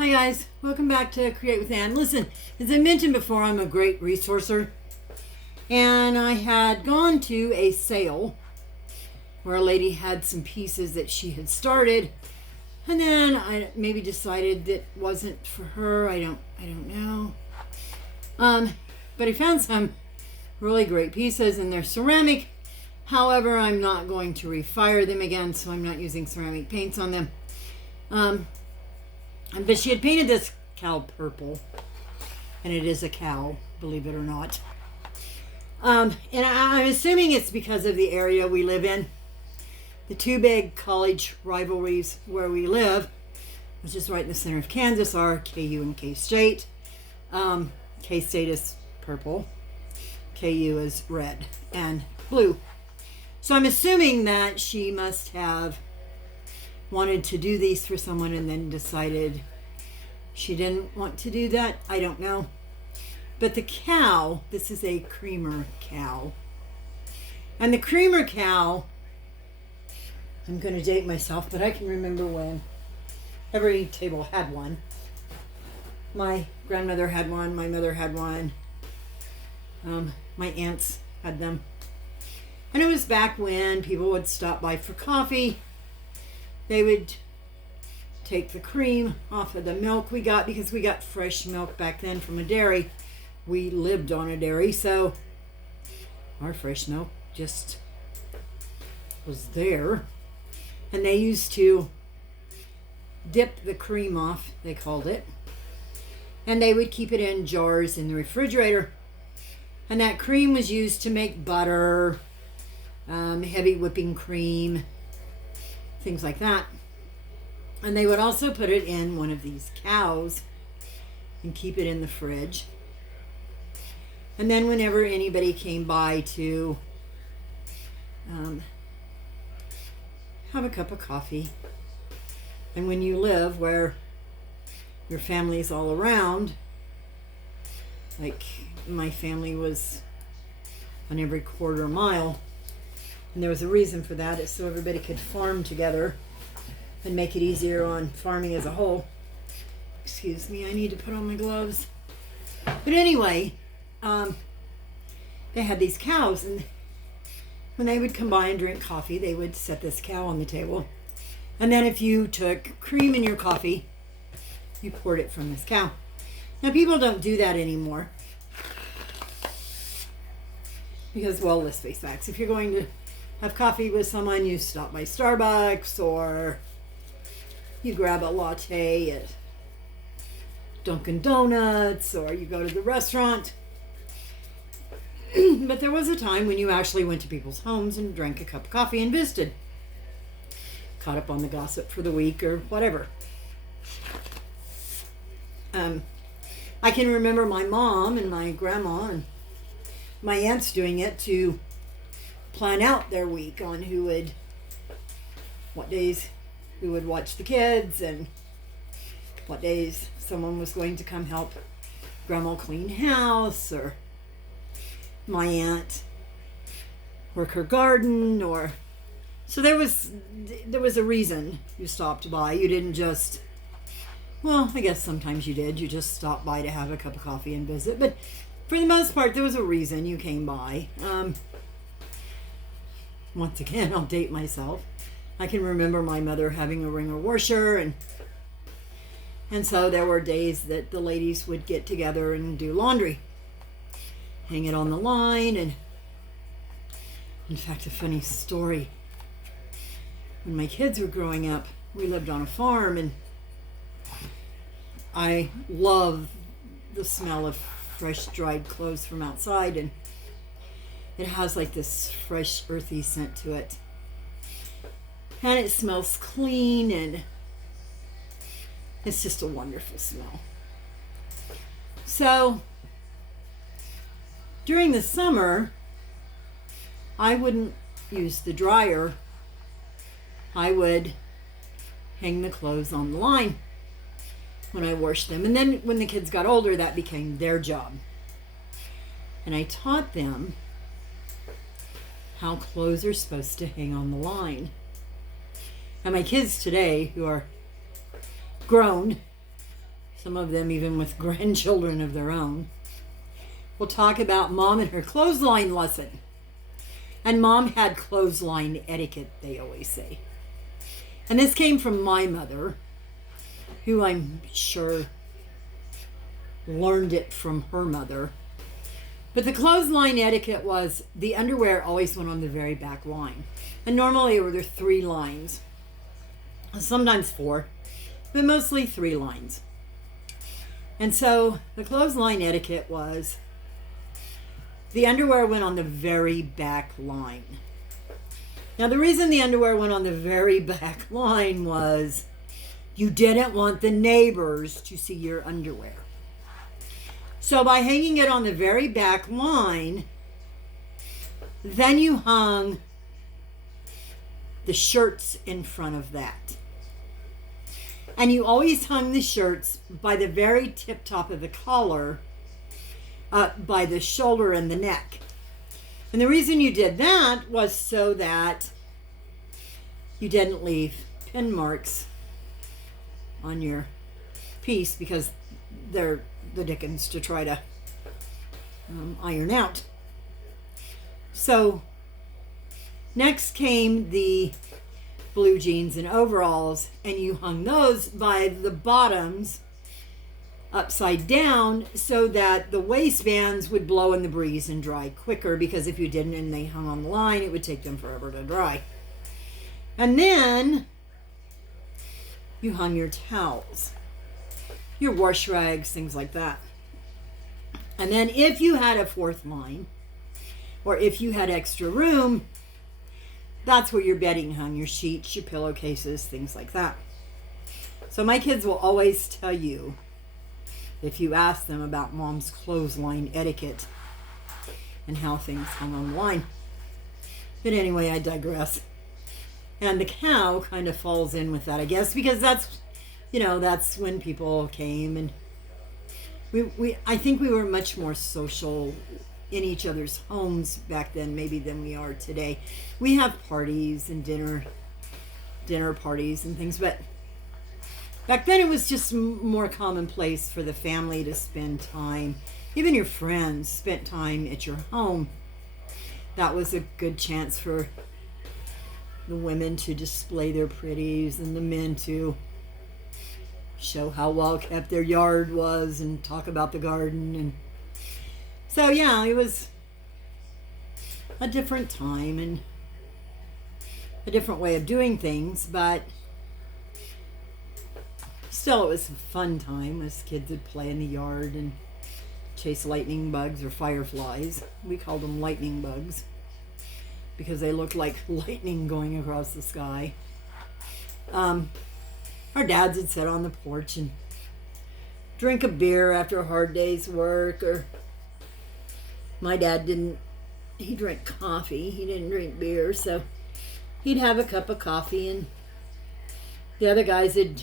Hi guys, welcome back to Create with Ann. Listen, as I mentioned before, I'm a great resourcer, and I had gone to a sale where a lady had some pieces that she had started, and then I maybe decided that wasn't for her. I don't know. But I found some really great pieces, and they're ceramic. However, I'm not going to refire them again, so I'm not using ceramic paints on them. But she had painted this cow purple, and it is a cow, believe it or not. And I'm assuming it's because of the area we live in. The two big college rivalries where we live, which is right in the center of Kansas, are KU and K-State. K-State is purple, KU is red and blue. So I'm assuming that she must have wanted to do these for someone and then decided she didn't want to do that. I don't know. But the cow, this is a creamer cow. And the creamer cow, I'm going to date myself, but I can remember when every table had one. My grandmother had one, my mother had one, my aunts had them. And it was back when people would stop by for coffee. They would take the cream off of the milk we got, because we got fresh milk back then from a dairy. We lived on a dairy, so our fresh milk just was there. And they used to dip the cream off, they called it. And they would keep it in jars in the refrigerator. And that cream was used to make butter, heavy whipping cream, things like that. And they would also put it in one of these cows and keep it in the fridge. And then whenever anybody came by to have a cup of coffee, and when you live where your family's all around, like my family was on every quarter mile, and there was a reason for that. It's so everybody could farm together and make it easier on farming as a whole. Excuse me, I need to put on my gloves. But anyway, they had these cows, and when they would come by and drink coffee, they would set this cow on the table. And then if you took cream in your coffee, you poured it from this cow. Now people don't do that anymore. Because, well, let's face facts. If you're going to have coffee with someone, you stop by Starbucks, or you grab a latte at Dunkin' Donuts, or you go to the restaurant. But there was a time when you actually went to people's homes and drank a cup of coffee and visited. Caught up on the gossip for the week or whatever. I can remember my mom and my grandma and my aunts doing it to plan out their week on what days we would watch the kids, and what days someone was going to come help grandma clean house, or my aunt work her garden, or so there was a reason you stopped by. You didn't just, well, I guess sometimes you did. You just stopped by to have a cup of coffee and visit, but for the most part, there was a reason you came by. Once again, I'll date myself. I can remember my mother having a wringer washer, and so there were days that the ladies would get together and do laundry, hang it on the line. And in fact, a funny story, when my kids were growing up, we lived on a farm, and I love the smell of fresh dried clothes from outside, and it has like this fresh earthy scent to it, and it smells clean, and it's just a wonderful smell. So during the summer, I wouldn't use the dryer. I would hang the clothes on the line when I washed them. And then when the kids got older, that became their job. And I taught them how clothes are supposed to hang on the line. And my kids today, who are grown, some of them even with grandchildren of their own. We'll talk about Mom and her clothesline lesson. And Mom had clothesline etiquette, they always say. And this came from my mother, who I'm sure learned it from her mother. But the clothesline etiquette was the underwear always went on the very back line. And normally there were 3 lines, sometimes 4, but mostly 3 lines. And so the clothesline etiquette was the underwear went on the very back line. Now the reason the underwear went on the very back line was you didn't want the neighbors to see your underwear. So by hanging it on the very back line, then you hung the shirts in front of that. And you always hung the shirts by the very tip top of the collar, by the shoulder and the neck. And the reason you did that was so that you didn't leave pin marks on your piece, because they're the dickens to try to iron out. So next came the blue jeans and overalls, and you hung those by the bottoms upside down so that the waistbands would blow in the breeze and dry quicker, because if you didn't and they hung on the line, it would take them forever to dry. And then you hung your towels, your wash rags, things like that. And then if you had a 4th line, or if you had extra room, that's where your bedding hung, your sheets, your pillowcases, things like that. So my kids will always tell you, if you ask them about Mom's clothesline etiquette and how things hung on the line. But anyway, I digress. And the cow kind of falls in with that, I guess, because that's when people came, and I think we were much more social in each other's homes back then, maybe, than we are today. We have parties and dinner parties and things, but back then it was just more commonplace for the family to spend time, even your friends spent time at your home. That was a good chance for the women to display their pretties and the men to show how well kept their yard was and talk about the garden. And so yeah, it was a different time and a different way of doing things, but still it was a fun time as kids would play in the yard and chase lightning bugs or fireflies. We called them lightning bugs because they looked like lightning going across the sky. Our dads would sit on the porch and drink a beer after a hard day's work, or my dad he drank coffee. He didn't drink beer, so he'd have a cup of coffee, and the other guys would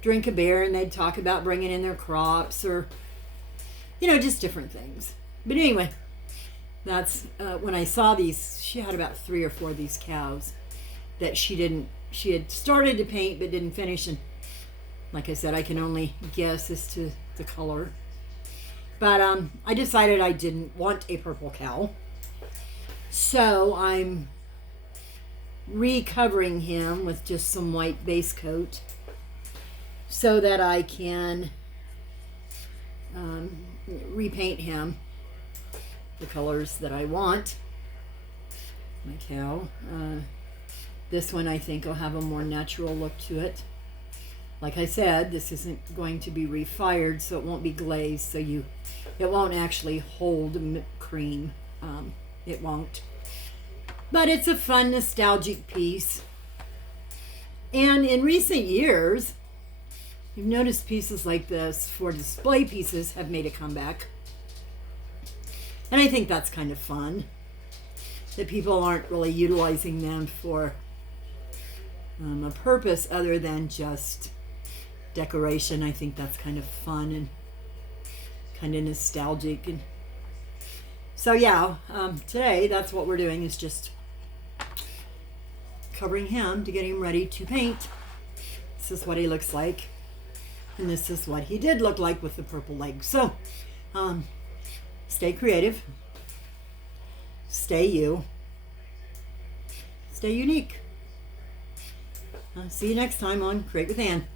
drink a beer and they'd talk about bringing in their crops, or, just different things. But anyway, that's when I saw these. She had about 3 or 4 of these cows that she had started to paint but didn't finish, and like I said, I can only guess as to the color. But I decided I didn't want a purple cow, so I'm recovering him with just some white base coat so that I can repaint him the colors that I want. My cow. This one I think will have a more natural look to it. Like I said, this isn't going to be refired, so it won't be glazed, so it won't actually hold cream. It won't. But it's a fun, nostalgic piece. And in recent years, you've noticed pieces like this for display pieces have made a comeback. And I think that's kind of fun, that people aren't really utilizing them for a purpose other than just decoration. I think that's kind of fun and kind of nostalgic. And so yeah, today that's what we're doing, is just covering him to get him ready to paint. This is what he looks like. And this is what he did look like with the purple legs. So, stay creative. Stay you. Stay unique. See you next time on Create with Ann.